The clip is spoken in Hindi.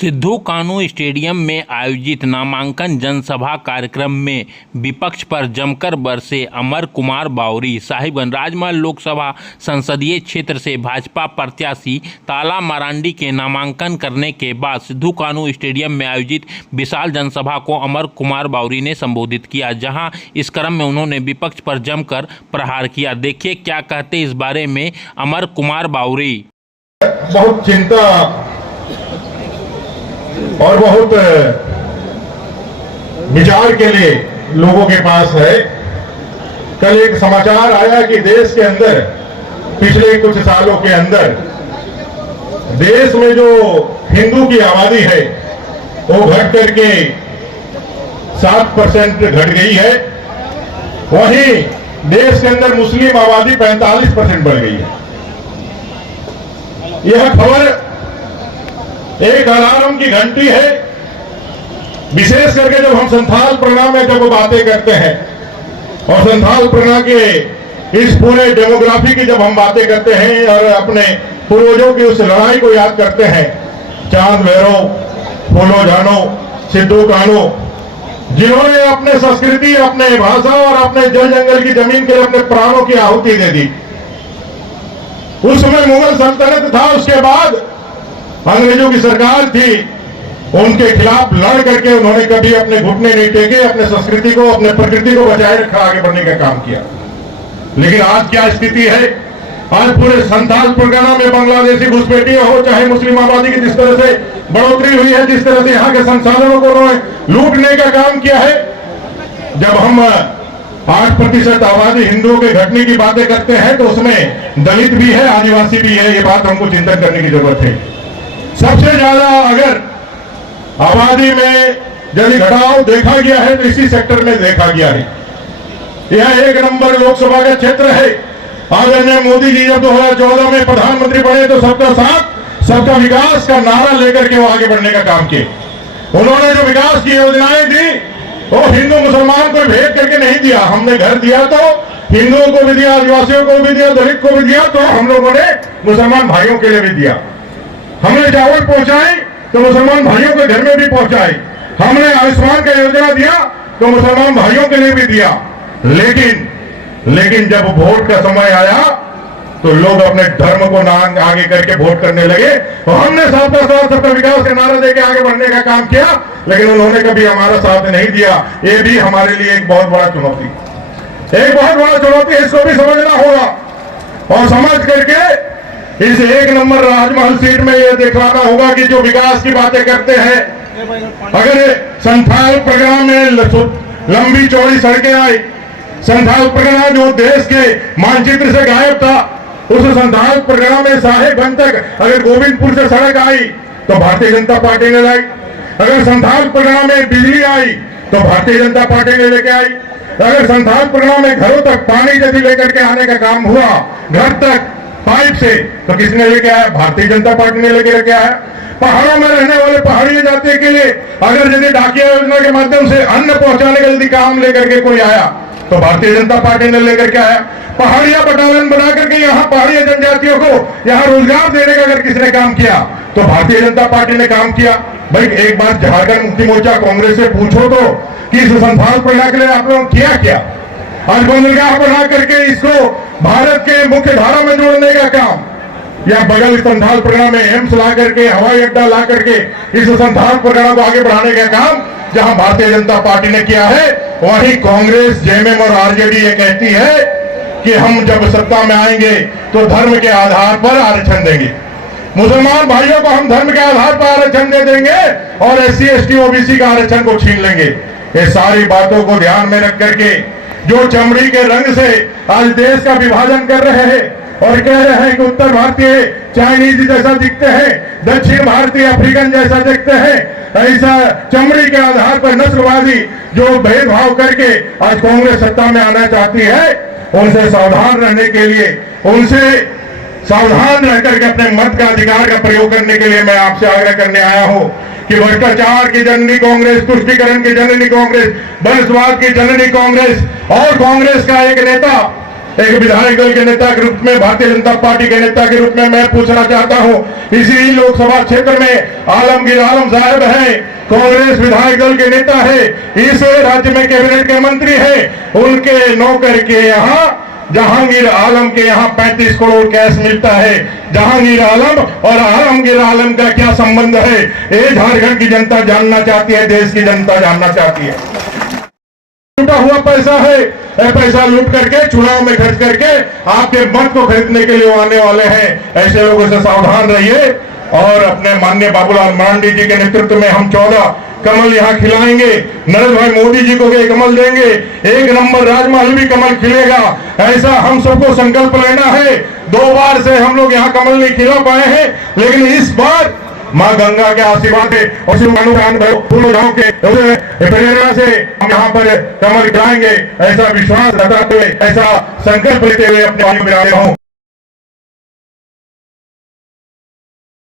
सिद्धू कान्हू स्टेडियम में आयोजित नामांकन जनसभा कार्यक्रम में विपक्ष पर जमकर बरसे अमर कुमार बावरी। साहिबगंज राजमहल लोकसभा संसदीय क्षेत्र से भाजपा प्रत्याशी ताला मरांडी के नामांकन करने के बाद सिद्धू कान्हू स्टेडियम में आयोजित विशाल जनसभा को अमर कुमार बावरी ने संबोधित किया, जहां इस क्रम में उन्होंने विपक्ष पर जमकर प्रहार किया। देखिए क्या कहते इस बारे में अमर कुमार बावरी। बहुत चिंता और बहुत विचार के लिए लोगों के पास है। कल एक समाचार आया कि देश के अंदर पिछले कुछ सालों के अंदर देश में जो हिंदू की आबादी है वो घट करके 7% घट गई है, वहीं देश के अंदर मुस्लिम आबादी 45% बढ़ गई है। यह खबर एक अलार्म की घंटी है। विशेष करके जब हम संथाल परगना में जब बातें करते हैं और संथाल परगना के इस पूरे डेमोग्राफी की जब हम बातें करते हैं और अपने पूर्वजों की उस लड़ाई को याद करते हैं, चांद भैरव, फूलो जानो, सिद्धू कान्हू, जिन्होंने अपने संस्कृति, अपने भाषा और अपने जल जंगल की जमीन के लिए अपने प्राणों की आहुति दे दी। उसमें मुगल सल्तनत था, उसके बाद अंग्रेजों की सरकार थी, उनके खिलाफ लड़ करके उन्होंने कभी अपने घुटने नहीं टेके, अपने संस्कृति को, अपने प्रकृति को बचाए रखा, आगे बढ़ने का काम किया। लेकिन आज क्या स्थिति है? आज पूरे संथाल परगना में बांग्लादेशी घुसपैठियां हो, चाहे मुस्लिम आबादी की जिस तरह से बढ़ोतरी हुई है, जिस तरह से यहाँ के संसाधनों को उन्होंने लूटने का काम किया है। जब हम 8% आबादी हिंदुओं के घटने की बातें करते हैं तो उसमें दलित भी है, आदिवासी भी है। ये बात हमको चिंतन करने की जरूरत है। सबसे ज्यादा अगर आबादी में यदि घटाव देखा गया है तो इसी सेक्टर में देखा गया है। यह 1 नंबर लोकसभा का क्षेत्र है। आदरणीय मोदी जी जब 2014 में प्रधानमंत्री बने तो सबका साथ सबका विकास का नारा लेकर के वो आगे बढ़ने का काम किए। उन्होंने जो विकास की योजनाएं दी वो हिंदू मुसलमान को भेद करके नहीं दिया। हमने घर दिया तो हिंदुओं को भी दिया, आदिवासियों को भी दिया, दलित को भी दिया, तो हम लोगों ने मुसलमान भाइयों के लिए भी दिया। हमने चावल पहुंचाई तो मुसलमान भाइयों के घर में भी पहुंचाई। हमने आयुष्मान का योजना दिया तो मुसलमान भाइयों के लिए भी दिया। लेकिन जब वोट का समय आया तो लोग अपने धर्म को आगे करके वोट करने लगे। तो हमने सबका साथ सबका विकास का नारा देकर आगे बढ़ने का काम किया, लेकिन उन्होंने कभी हमारा साथ नहीं दिया। ये भी हमारे लिए एक बहुत बड़ा चुनौती है। इसको भी समझना होगा और समझ करके इस 1 नंबर राजमहल सीट में यह दिखलाना होगा कि जो विकास की बातें करते हैं, अगर संथाल परगना में लंबी चौड़ी सड़कें आई, संथाल परगना जो देश के मानचित्र से गायब था, उस संथाल परगना में साहेबगंज तक अगर गोविंदपुर से सड़क आई तो भारतीय जनता पार्टी ने लाई। अगर संथाल परगना में बिजली आई तो भारतीय जनता पार्टी ने लेके आई। अगर संथाल परगना में घरों तक पानी यदि लेकर के आने का काम हुआ, घर तक पाइप से, तो किसने लेके आया? भारतीय जनता पार्टी ने लेके आया। पहाड़ों में रहने वाले पहाड़ी जाति के लिए अगर यदि डाकिया योजना के माध्यम से अन्न पहुंचाने का यदि काम लेकर के कोई आया तो भारतीय जनता पार्टी ने लेकर के आया। पहाड़िया बटालियन बना करके यहाँ पहाड़ी जनजातियों को यहाँ रोजगार देने का अगर किसने काम किया तो भारतीय जनता पार्टी ने काम किया। भाई एक बार झारखंड मुक्ति मोर्चा कांग्रेस से पूछो तो कि इस संथाल परगना के लिए आप लोगों किया क्या? आज बंदरगाह बना करके इसको भारत के मुख्य धारा में जोड़ने का काम, या बगल संथाल परगना में एम्स ला करके, हवाई अड्डा ला करके इस संथाल परगना को आगे बढ़ाने का काम जहां भारतीय जनता पार्टी ने किया है, वहीं कांग्रेस, जेएमएम और आरजेडी ये कहती है कि हम जब सत्ता में आएंगे तो धर्म के आधार पर आरक्षण देंगे, मुसलमान भाइयों को हम धर्म के आधार पर आरक्षण दे देंगे और SC ST OBC का आरक्षण को छीन लेंगे। ये सारी बातों को ध्यान में रख करके जो चमड़ी के रंग से आज देश का विभाजन कर रहे हैं और कह रहे हैं कि उत्तर भारतीय चाइनीज जैसा दिखते हैं, दक्षिण भारतीय अफ्रीकन जैसा दिखते हैं, ऐसा चमड़ी के आधार पर नस्लवादी जो भेदभाव करके आज कांग्रेस सत्ता में आना चाहती है, उनसे सावधान रहने के लिए, उनसे सावधान रह करके अपने मत का अधिकार का प्रयोग करने के लिए मैं आपसे आग्रह करने आया हूं कि भ्रष्टाचार की जननी कांग्रेस, तुष्टीकरण की जननी कांग्रेस, वंशवाद की जननी कांग्रेस और कांग्रेस का एक नेता एक विधायक दल के नेता के रूप में, भारतीय जनता पार्टी के नेता के रूप में मैं पूछना चाहता हूं, इसी लोकसभा क्षेत्र में आलमगीर आलम साहब हैं, कांग्रेस विधायक दल के नेता है, इस राज्य में कैबिनेट के मंत्री हैं, उनके नौकर के यहाँ जहांगीर आलम के यहाँ 35 करोड़ कैश मिलता है। जहांगीर आलम और आलमगीर आलम का क्या संबंध है, ये झारखंड की जनता जानना चाहती है, देश की जनता जानना चाहती है। लूटा हुआ पैसा है, ये पैसा लूट करके चुनाव में खर्च करके आपके मत को खरीदने के लिए आने वाले हैं। ऐसे लोगों से सावधान रहिए और अपने माननीय बाबूलाल मरांडी जी के नेतृत्व में हम 14 कमल यहाँ खिलाएंगे। नरेंद्र भाई मोदी जी को भी कमल देंगे, 1 नंबर राजमहल भी कमल खिलेगा। ऐसा हम सबको संकल्प लेना है। 2 बार से हम लोग यहाँ कमल नहीं खिला पाए हैं, लेकिन इस बार माँ गंगा के आशीर्वाद है और गांव के प्रेरणा से हम यहाँ पर कमल खिलाएंगे। ऐसा विश्वास रखते हुए, ऐसा संकल्प लेते हुए अपने भाइयों में आ रहा हूँ।